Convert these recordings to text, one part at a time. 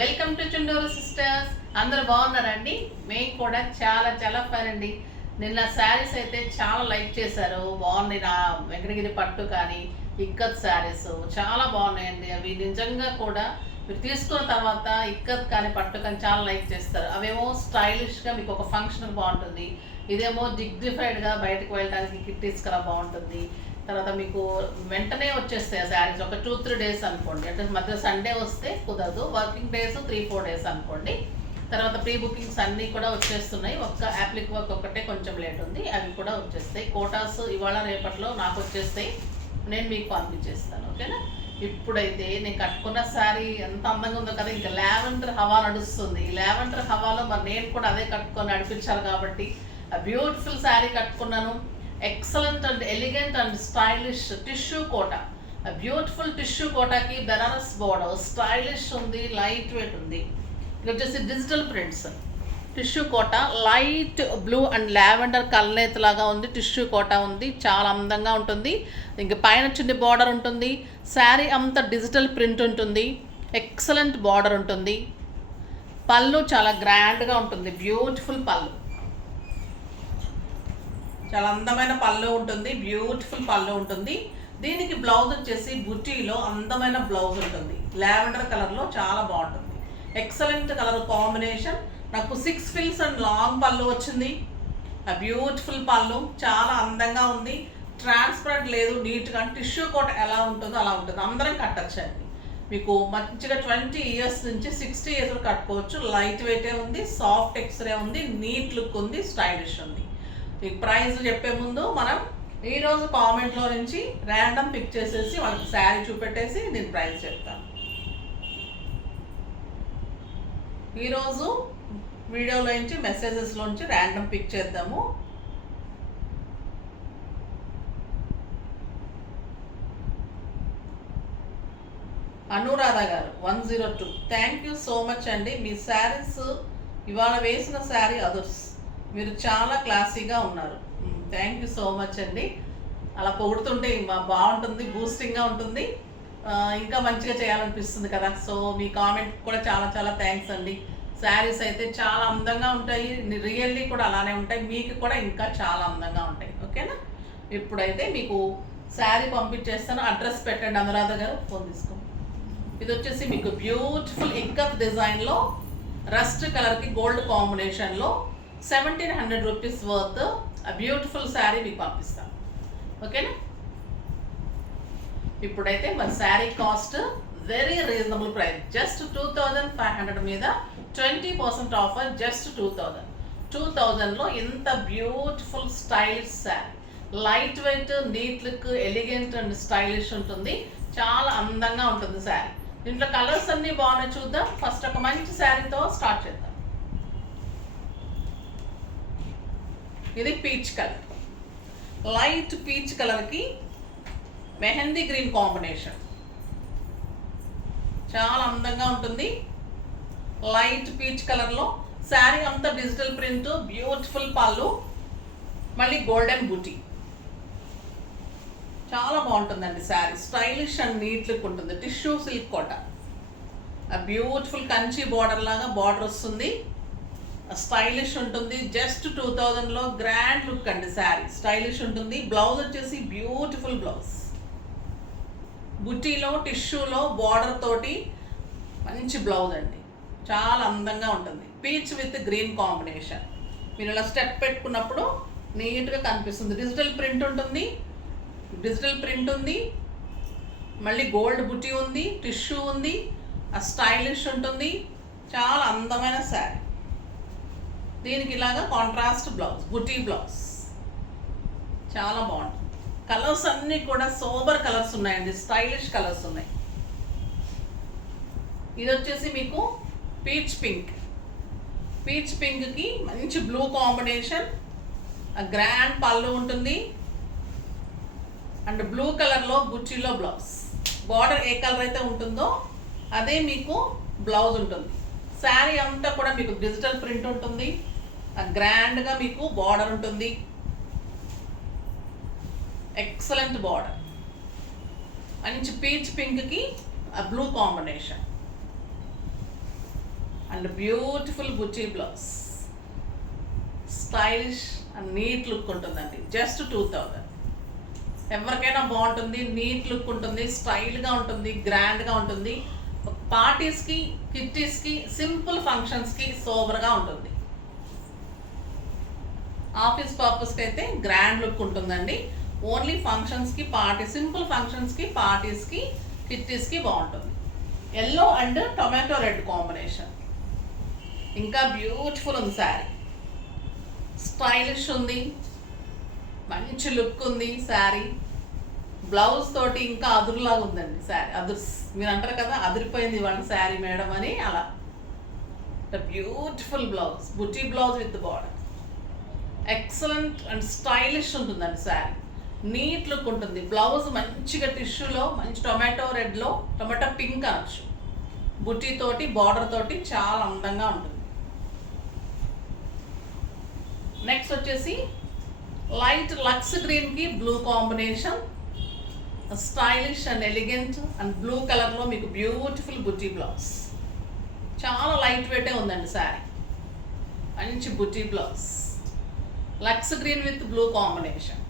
Welcome to Chunduru sisters. అందరూ బాగున్నారండి? మేము కూడా చాలా చాలా ఫైన్ అండి. నిన్న శారీస్ అయితే చాలా లైక్ చేశారు. బాగున్నాయి. నా వెంకటగిరి పట్టు కానీ ఇక్కత్ శారీస్ చాలా బాగున్నాయండి. అవి నిజంగా కూడా మీరు తీసుకున్న తర్వాత ఇక్కత్ కానీ పట్టు కానీ చాలా లైక్ చేస్తారు. అవేమో స్టైలిష్గా మీకు ఒక ఫంక్షన్ బాగుంటుంది. ఇదేమో డిగ్నిఫైడ్గా బయటకు వెళ్ళడానికి కిట్టీస్కలా బాగుంటుంది. తర్వాత మీకు వెంటనే వచ్చేస్తాయి ఆ శారీస్. ఒక 2-3 డేస్ అనుకోండి. అంటే మధ్య సండే వస్తే కుదరదు. వర్కింగ్ డేస్ 3-4 డేస్ అనుకోండి. తర్వాత ప్రీ బుకింగ్స్ అన్నీ కూడా వచ్చేస్తున్నాయి. ఒక్క యాప్లిక్ వర్క్ ఒకటే కొంచెం లేట్ ఉంది, అవి కూడా వచ్చేస్తాయి. కోటాస్ ఇవాళ రేపట్లో నాకు వచ్చేస్తాయి, నేను మీకు పంపించేస్తాను. ఓకేనా? ఇప్పుడైతే నేను కట్టుకున్న శారీ ఎంత అందంగా ఉందో కదా. ఇంకా లావెండర్ హవా నడుస్తుంది. ఈ లావెండర్ హవాలో మరి నేను కూడా అదే కట్టుకొని నడిపించాలి కాబట్టి ఆ బ్యూటిఫుల్ శారీ కట్టుకున్నాను. Excellent and elegant and stylish tissue Kota. Beautiful tissue కోటాకి బెనారస్ బోర్డర్, స్టైలిష్ ఉంది, లైట్ వెయిట్ ఉంది. ఇది వచ్చేసి digital prints tissue Kota, light blue and lavender కల్నేత్ లాగా ఉంది. టిష్యూ కోటా ఉంది, చాలా అందంగా ఉంటుంది. ఇంక పైన చిన్న బార్డర్ ఉంటుంది. శారీ అంతా డిజిటల్ ప్రింట్ ఉంటుంది. ఎక్సలెంట్ బార్డర్ ఉంటుంది. పళ్ళు చాలా గ్రాండ్గా ఉంటుంది. బ్యూటిఫుల్ పళ్ళు, చాలా అందమైన పళ్ళు ఉంటుంది. బ్యూటిఫుల్ పళ్ళు ఉంటుంది. దీనికి బ్లౌజ్ వచ్చేసి బుటీలో అందమైన బ్లౌజ్ ఉంటుంది. లావెండర్ కలర్లో చాలా బాగుంటుంది. Excellent colour combination. నాకు 6 ఫిల్స్ అండ్ లాంగ్ పళ్ళు వచ్చింది. ఆ బ్యూటిఫుల్ పళ్ళు చాలా అందంగా ఉంది. ట్రాన్స్పరెంట్ లేదు, నీట్గా. టిష్యూ కోట ఎలా ఉంటుందో అలా ఉంటుంది. అందరం కట్టచ్చండి. మీకు మంచిగా 20 ఇయర్స్ నుంచి 60 ఇయర్స్ కట్టుకోవచ్చు. లైట్ వెయిటే ఉంది, సాఫ్ట్ ఎక్స్రే ఉంది, నీట్ లుక్ ఉంది, స్టైలిష్ ఉంది. ఈ ప్రైస్ చెప్పే ముందు మనం ఈరోజు కామెంట్లో నుంచి ర్యాండమ్ పిక్ చేసేసి వాళ్ళకి శారీ చూపెట్టేసి నేను ప్రైస్ చెప్తాను. ఈరోజు వీడియోలో నుంచి మెసేజెస్లోంచి ర్యాండమ్ పిక్ చేద్దాము. అనురాధ గారు 102, థ్యాంక్ యూ సో మచ్ అండి. మీ శారీస్ ఇవాళ వేసిన శారీ అదర్స్, మీరు చాలా క్లాసీగా ఉన్నారు. థ్యాంక్ యూ సో మచ్ అండి. అలా పొగుడుతుంటే బాగుంటుంది, బూస్టింగ్గా ఉంటుంది, ఇంకా మంచిగా చేయాలనిపిస్తుంది కదా. సో మీ కామెంట్ కూడా చాలా చాలా థ్యాంక్స్ అండి. శారీస్ అయితే చాలా అందంగా ఉంటాయి, రియల్లీ కూడా అలానే ఉంటాయి. మీకు కూడా ఇంకా చాలా అందంగా ఉంటాయి. ఓకేనా? ఇప్పుడైతే మీకు శారీ పంపించేస్తాను. అడ్రస్ పెట్టండి. అనురాధ గారు ఫోన్ తీసుకోండి. ఇది వచ్చేసి మీకు బ్యూటిఫుల్ ఇక్కత్ డిజైన్లో రస్ట్ కలర్కి గోల్డ్ కాంబినేషన్లో 1700 రూపీస్ వర్త్ బ్యూటిఫుల్ శారీ మీకు పంపిస్తాను. ఓకేనా? ఇప్పుడైతే మన sari cost very reasonable price, just 2500 మీద 20% ఆఫర్. జస్ట్ 2000లో ఇంత beautiful stylish sari, light weight, neat look, elegant and stylish ఉంటుంది. చాలా అందంగా ఉంటుంది శారీ. దీంట్లో కలర్స్ అన్నీ బాగున్నాయి, చూద్దాం. ఫస్ట్ ఒక మంచి శారీతో స్టార్ట్ చేద్దాం. ఇది పీచ్ కలర్, లైట్ పీచ్ కలర్కి మెహందీ గ్రీన్ కాంబినేషన్. చాలా అందంగా ఉంటుంది. లైట్ పీచ్ కలర్లో శారీ అంతా డిజిటల్ ప్రింట్, బ్యూటిఫుల్ పళ్ళు, మళ్ళీ గోల్డెన్ బూటీ. చాలా బాగుంటుందండి sari. Stylish and neat look ఉంటుంది. Tissue silk Kota, beautiful Kanchi border లాగా బార్డర్ వస్తుంది. స్టైలిష్ ఉంటుంది. జస్ట్ 2000లో గ్రాండ్ లుక్ అండి. శారీ స్టైలిష్ ఉంటుంది. బ్లౌజ్ వచ్చేసి బ్యూటిఫుల్ బ్లౌజ్, బుటీలో టిష్యూలో బార్డర్ తోటి మంచి బ్లౌజ్ అండి. చాలా అందంగా ఉంటుంది. Peach with green combination. మీరు ఇలా స్టెప్ పెట్టుకున్నప్పుడు నీట్గా కనిపిస్తుంది. డిజిటల్ ప్రింట్ ఉంటుంది. మళ్ళీ గోల్డ్ బుటీ ఉంది, టిష్యూ ఉంది, స్టైలిష్ ఉంటుంది. చాలా అందమైన శారీ. దీనికి ఇలాగా కాంట్రాస్ట్ బ్లౌజ్, బుటీ బ్లౌజ్. చాలా బాగుంటుంది. కలర్స్ అన్నీ కూడా సోబర్ కలర్స్ ఉన్నాయండి, స్టైలిష్ కలర్స్ ఉన్నాయి. ఇది వచ్చేసి మీకు పీచ్ పింక్కి మంచి బ్లూ కాంబినేషన్. గ్రాండ్ పళ్ళు ఉంటుంది అండ్ బ్లూ కలర్లో బుటీలో బ్లౌజ్. బార్డర్ ఏ కలర్ అయితే ఉంటుందో అదే మీకు బ్లౌజ్ ఉంటుంది. శారీ అంతా కూడా మీకు డిజిటల్ ప్రింట్ ఉంటుంది. గ్రాండ్గా మీకు బార్డర్ ఉంటుంది. ఎక్సలెంట్ బార్డర్, మంచి పీచ్ పింక్కి బ్లూ కాంబినేషన్. అండ్ బ్యూటిఫుల్ బుటీ blouse, stylish and neat look ఉంటుందండి. జస్ట్ 2000. ఎవరికైనా బాగుంటుంది, నీట్ లుక్ ఉంటుంది, స్టైల్గా ఉంటుంది, గ్రాండ్గా ఉంటుంది. పార్టీస్కి, కిట్టీస్కి, సింపుల్ ఫంక్షన్స్కి సోబర్గా ఉంటుంది. ఆఫీస్ పర్పస్కి అయితే గ్రాండ్ లుక్ ఉంటుందండి. ఓన్లీ ఫంక్షన్స్కి, సింపుల్ ఫంక్షన్స్కి, పార్టీస్కి, కిట్టీస్కి బాగుంటుంది. Yellow and tomato red combination. ఇంకా బ్యూటిఫుల్ ఉంది శారీ, స్టైలిష్ ఉంది, మంచి లుక్ ఉంది శారీ. బ్లౌజ్ తోటి ఇంకా అదురులాగా ఉందండి శారీ. మీరు అంటారు కదా అదిరిపోయింది వాళ్ళ శారీ మేడం అని, అలా beautiful blouse, buti blouse with border. Excellent and stylish ఉంటుందండి శారీ. నీట్ లుక్ ఉంటుంది. బ్లౌజ్ మంచిగా టిష్యూలో, మంచి టొమాటో రెడ్లో, టొమాటో పింక్ అనొచ్చు, బుటీ తోటి బార్డర్ తోటి చాలా అందంగా ఉంటుంది. నెక్స్ట్ వచ్చేసి లైట్ లక్స్ గ్రీన్కి blue combination. Stylish and elegant and blue కలర్లో మీకు బ్యూటిఫుల్ బుటీ బ్లౌజ్. చాలా లైట్ వెయిటే ఉందండి శారీ. మంచి బుటీ బ్లౌజ్, లక్స్ green with blue combination.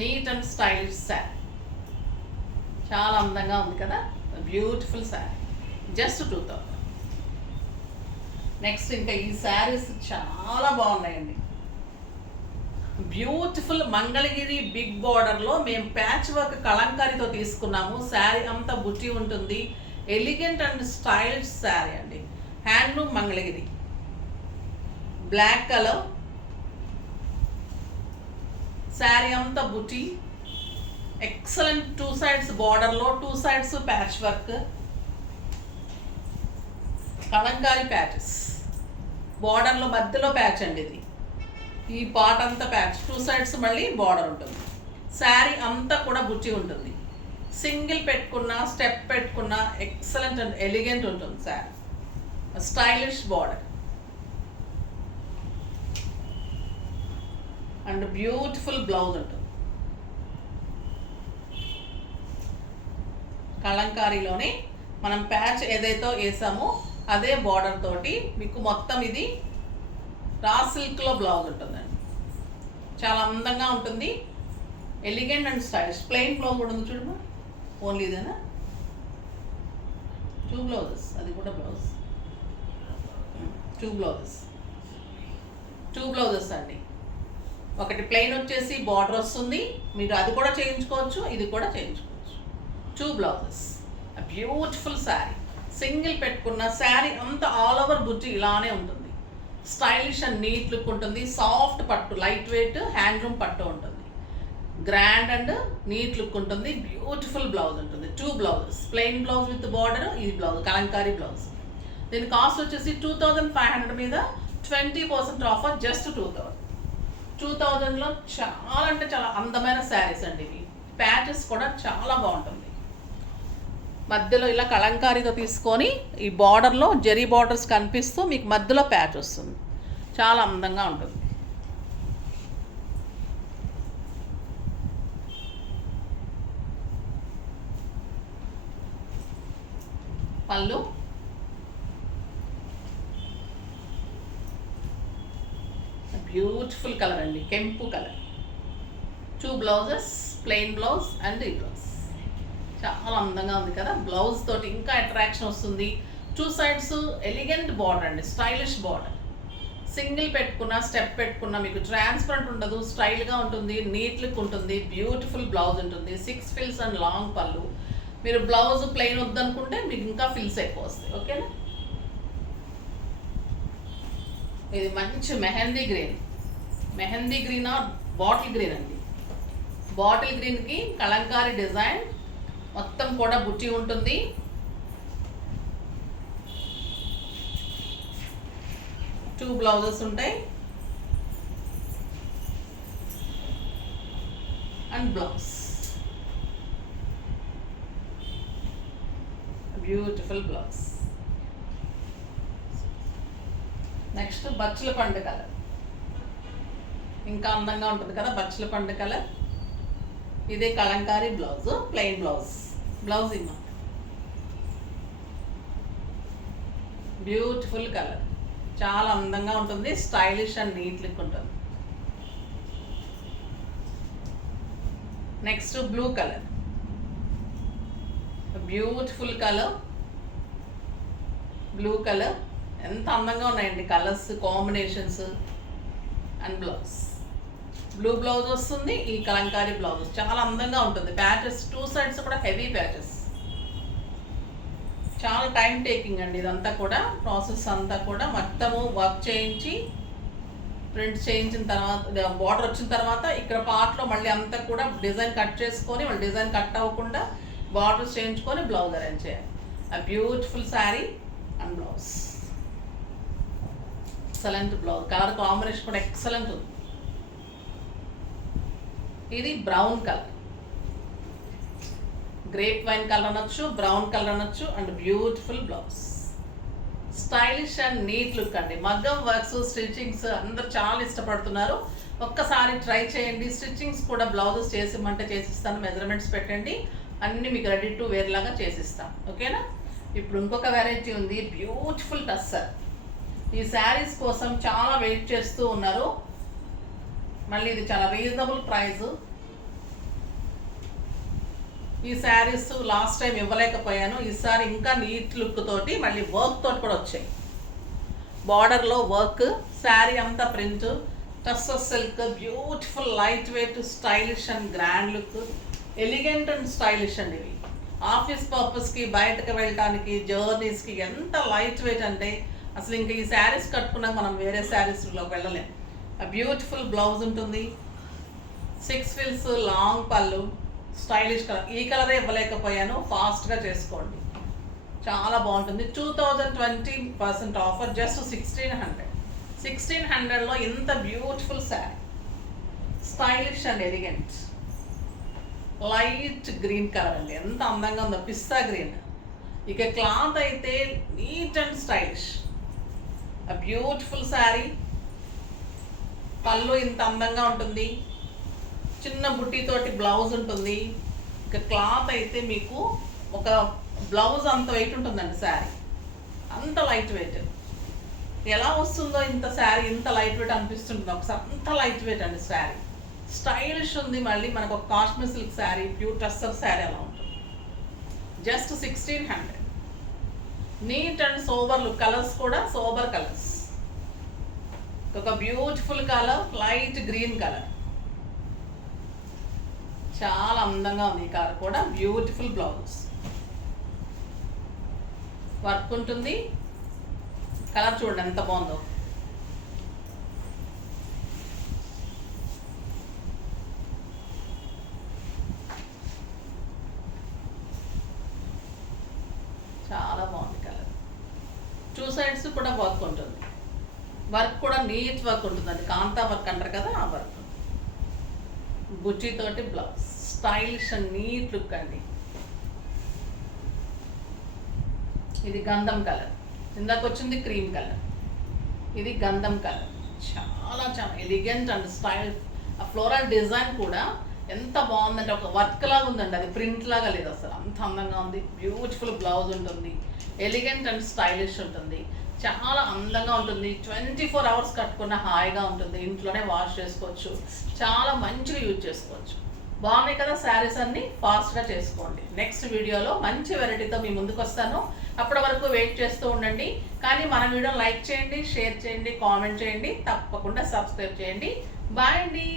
Neat and stylish sari, చాలా అందంగా ఉంది కదా. Beautiful sari, just 2000. నెక్స్ట్ ఇంకా ఈ శారీస్ చాలా బాగున్నాయండి. బ్యూటిఫుల్ మంగళగిరి బిగ్ బార్డర్లో మేము ప్యాచ్ వర్క్ కలంకారీతో తీసుకున్నాము. శారీ అంతా బుట్టి ఉంటుంది. ఎలిగెంట్ అండ్ స్టైలిష్ శారీ అండి. Handloom Mangalagiri, black colour sari అంతా బుట్టి. ఎక్సలెంట్ 2 సైడ్స్ బార్డర్లో, 2 sides patch work, Kalamkari patches. బార్డర్లో మధ్యలో ప్యాచ్ అండి ఇది. ఈ పార్ట్ అంతా ప్యాచ్, 2 సైడ్స్ మళ్ళీ బార్డర్ ఉంటుంది. శారీ అంతా కూడా బుట్టి ఉంటుంది. సింగిల్ పెట్టుకున్న, స్టెప్ పెట్టుకున్న ఎక్సలెంట్ అండ్ ఎలిగెంట్ ఉంటుంది sari. Stylish border and beautiful blouse ఉంటుంది. కలంకారీలోనే మనం ప్యాచ్ ఏదైతే వేసామో అదే బార్డర్ తోటి మీకు మొత్తం ఇది రా సిల్క్లో బ్లౌజ్ ఉంటుందండి. చాలా అందంగా ఉంటుంది, elegant and stylish. Plain blouse కూడా ఉంది చూడమ్మా. ఓన్లీ ఇదేనా? 2 బ్లౌజెస్, అది కూడా బ్లౌజ్. 2 బ్లౌజెస్ అండి. ఒకటి ప్లెయిన్ వచ్చేసి బార్డర్ వస్తుంది, మీరు అది కూడా చేయించుకోవచ్చు, ఇది కూడా చేయించుకోవచ్చు. 2 బ్లౌజెస్, బ్యూటిఫుల్ శారీ. సింగిల్ పెట్టుకున్న శారీ అంతా ఆల్ ఓవర్ బుట్టి ఇలానే ఉంటుంది. స్టైలిష్ అండ్ నీట్ లుక్ ఉంటుంది. సాఫ్ట్ పట్టు, లైట్ వెయిట్ హ్యాండ్లూమ్ పట్టు ఉంటుంది. గ్రాండ్ అండ్ నీట్ లుక్ ఉంటుంది. బ్యూటిఫుల్ బ్లౌజ్ ఉంటుంది. 2 blouses, plain blouse with border, ఇది బ్లౌజ్ కలంకారీ బ్లౌజ్. దీని కాస్ట్ వచ్చేసి 2500 మీద 20% ఆఫర్, జస్ట్ 2000. 2000లో చాలా అంటే చాలా అందమైన శారీస్ అండి ఇవి. ప్యాచెస్ కూడా చాలా బాగుంటుంది. మధ్యలో ఇలా కలంకారీతో తీసుకొని ఈ బార్డర్లో జరీ బార్డర్స్ కనిపిస్తూ మీకు మధ్యలో ప్యాచ్ వస్తుంది. చాలా అందంగా ఉంటుంది. పళ్ళు బ్యూటిఫుల్ కలర్ అండి, కెంపు colour. 2 blouses, plain blouse and ఈ బ్లౌజ్. చాలా అందంగా ఉంది కదా. బ్లౌజ్ తోటి ఇంకా అట్రాక్షన్ వస్తుంది. 2 సైడ్స్ ఎలిగెంట్ బార్డర్ అండి, స్టైలిష్ బార్డర్. సింగిల్ పెట్టుకున్న, స్టెప్ పెట్టుకున్న మీకు ట్రాన్స్పరెంట్ ఉండదు, స్టైల్గా ఉంటుంది, నీట్ లుక్ ఉంటుంది. బ్యూటిఫుల్ బ్లౌజ్ ఉంటుంది. 6 ఫిల్స్ అండ్ లాంగ్ పళ్ళు. మీరు బ్లౌజ్ ప్లెయిన్ వద్దనుకుంటే మీకు ఇంకా ఫిల్స్ ఎక్కువ వస్తాయి. ఓకేనా? ఇది మంచి mehndi green are bottle green అండి. బాటిల్ గ్రీన్కి కలంకారీ డిజైన్, మొత్తం కూడా బుట్టి ఉంటుంది. టూ బ్లౌజెస్ ఉంటాయి and blouse. Beautiful blouse. Next బచ్చల పండు కలర్, ఇంకా అందంగా ఉంటుంది కదా బచ్చల పండు కలర్. ఇదే Kalamkari blouse, plain blouse. Blouse ఇమ్మా బ్యూటిఫుల్ కలర్, చాలా అందంగా ఉంటుంది, స్టైలిష్ అండ్ నీట్ లుక్ ఉంటుంది. Next blue colour, beautiful colour, blue colour. ఎంత అందంగా ఉన్నాయండి colours combinations. And blouse, blue blouse వస్తుంది, ఈ కలంకారీ బ్లౌజ్ చాలా అందంగా ఉంటుంది. ప్యాచెస్ 2 సైడ్స్ కూడా హెవీ ప్యాచెస్, చాలా టైం టేకింగ్ అండి ఇదంతా కూడా. ప్రాసెస్ అంతా కూడా మొత్తము వర్క్ చేయించి ప్రింట్ చేయించిన తర్వాత బార్డర్ వచ్చిన తర్వాత ఇక్కడ పార్ట్లో మళ్ళీ అంతా కూడా డిజైన్ కట్ చేసుకొని మళ్ళీ డిజైన్ కట్ అవ్వకుండా బార్డర్స్ చేయించుకొని బ్లౌజ్ అరేంజ్ చేయాలి. ఆ beautiful sari and blouse, excellent blouse, colour combination కూడా ఎక్సలెంట్ ఉంది. ఇది brown colour, grape wine colour అనొచ్చు, బ్రౌన్ కలర్ అనొచ్చు. And beautiful blouse, stylish and neat look అండి. మగ్గం వర్క్స్, స్టిచ్చింగ్స్ అందరు చాలా ఇష్టపడుతున్నారు. ఒక్కసారి ట్రై చేయండి. స్టిచ్చింగ్స్ కూడా బ్లౌజెస్ చేసిమంటే చేసిస్తాను, మెజర్మెంట్స్ పెట్టండి, అన్నీ మీకు రెడీ టు వేర్ లాగా చేసిస్తాను. ఓకేనా? ఇప్పుడు ఇంకొక వెరైటీ ఉంది, బ్యూటిఫుల్ టస్సర్. ఈ శారీస్ కోసం చాలా వెయిట్ చేస్తూ ఉన్నారు. మళ్ళీ ఇది చాలా రీజనబుల్ ప్రైస్. ఈ శారీస్ లాస్ట్ టైం ఇవ్వలేకపోయాను, ఈసారి ఇంకా నీట్ లుక్ తోటి మళ్ళీ వర్క్ తోటి కూడా వచ్చాయి. బార్డర్లో వర్క్, శారీ అంతా print, tussar silk, beautiful light weight, stylish and grand look, elegant and stylish అండి. ఇవి ఆఫీస్ పర్పస్కి, బయటకు వెళ్ళటానికి, జర్నీస్కి ఎంత లైట్ వెయిట్ అంటే అసలు ఇంకా ఈ శారీస్ కట్టుకున్నాక మనం వేరే శారీస్లోకి వెళ్ళలేం. ఆ బ్యూటిఫుల్ బ్లౌజ్ ఉంటుంది, 6 ఫిల్స్ లాంగ్ పళ్ళు, స్టైలిష్ కలర్. ఈ కలరే ఇవ్వలేకపోయాను, ఫాస్ట్గా చేసుకోండి, చాలా బాగుంటుంది. 2020% ఆఫర్, జస్ట్ 1600. 1600లో ఇంత beautiful sari, stylish and elegant, light green colour అండి, ఎంత అందంగా ఉందో, పిస్తా గ్రీన్. ఇక క్లాత్ అయితే నీట్ అండ్ స్టైలిష్. ఆ బ్యూటిఫుల్ శారీ, పళ్ళు ఇంత అందంగా ఉంటుంది, చిన్న బుట్టితోటి బ్లౌజ్ ఉంటుంది. ఇక క్లాత్ అయితే మీకు ఒక బ్లౌజ్ అంత వెయిట్ ఉంటుందండి శారీ, అంత లైట్ వెయిట్. ఎలా వస్తుందో ఇంత శారీ ఇంత లైట్ వెయిట్ అనిపిస్తుంటుంది ఒకసారి, అంత లైట్ వెయిట్ అండి శారీ, స్టైలిష్ ఉంది. మళ్ళీ మనకు ఒక కాశ్మీర్ సిల్క్ శారీ, ప్యూర్ టస్సర్ శారీ అలా ఉంటుంది. Just 1600. Neat and sober look, colours కూడా సోబర్ కలర్స్. ఒక beautiful colour, light green colour, చాలా అందంగా ఉంది. ఈ కలర్ కూడా బ్యూటిఫుల్ బ్లౌజ్, వర్క్ ఉంటుంది. కలర్ చూడండి ఎంత బాగుందో. చాలా బాగుంది కలర్. 2 సైడ్స్ కూడా వర్క్ ఉంటుంది, వర్క్ కూడా నీట్ వర్క్ ఉంటుందండి, కాంతా వర్క్ అంటారు కదా ఆ వర్క్. బుచ్చితోటి blouse, stylish and neat look అండి. ఇది గంధం కలర్, ఇందాక వచ్చింది క్రీమ్ కలర్, ఇది గంధం కలర్. చాలా చాలా ఎలిగెంట్ అండ్ స్టైల్. ఆ ఫ్లోరల్ డిజైన్ కూడా ఎంత బాగుందంటే ఒక వర్క్ లాగా ఉందండి, అది ప్రింట్ లాగా లేదు అసలు, అంత అందంగా ఉంది. బ్యూటిఫుల్ బ్లౌజ్ ఉంటుంది, ఎలిగెంట్ అండ్ స్టైలిష్ ఉంటుంది, చాలా అందంగా ఉంటుంది. 24 అవర్స్ కట్టుకున్న హాయిగా ఉంటుంది, ఇంట్లోనే వాష్ చేసుకోవచ్చు, చాలా మంచిగా యూజ్ చేసుకోవచ్చు. బాగున్నాయి కదా శారీస్ అన్నీ, ఫాస్ట్గా చేసుకోండి. నెక్స్ట్ వీడియోలో మంచి వెరైటీతో మీ ముందుకు వస్తాను. అప్పటి వరకు వెయిట్ చేస్తూ ఉండండి. కానీ మన వీడియో లైక్ చేయండి, షేర్ చేయండి, కామెంట్ చేయండి, తప్పకుండా సబ్స్క్రైబ్ చేయండి. బాయ్ అండి.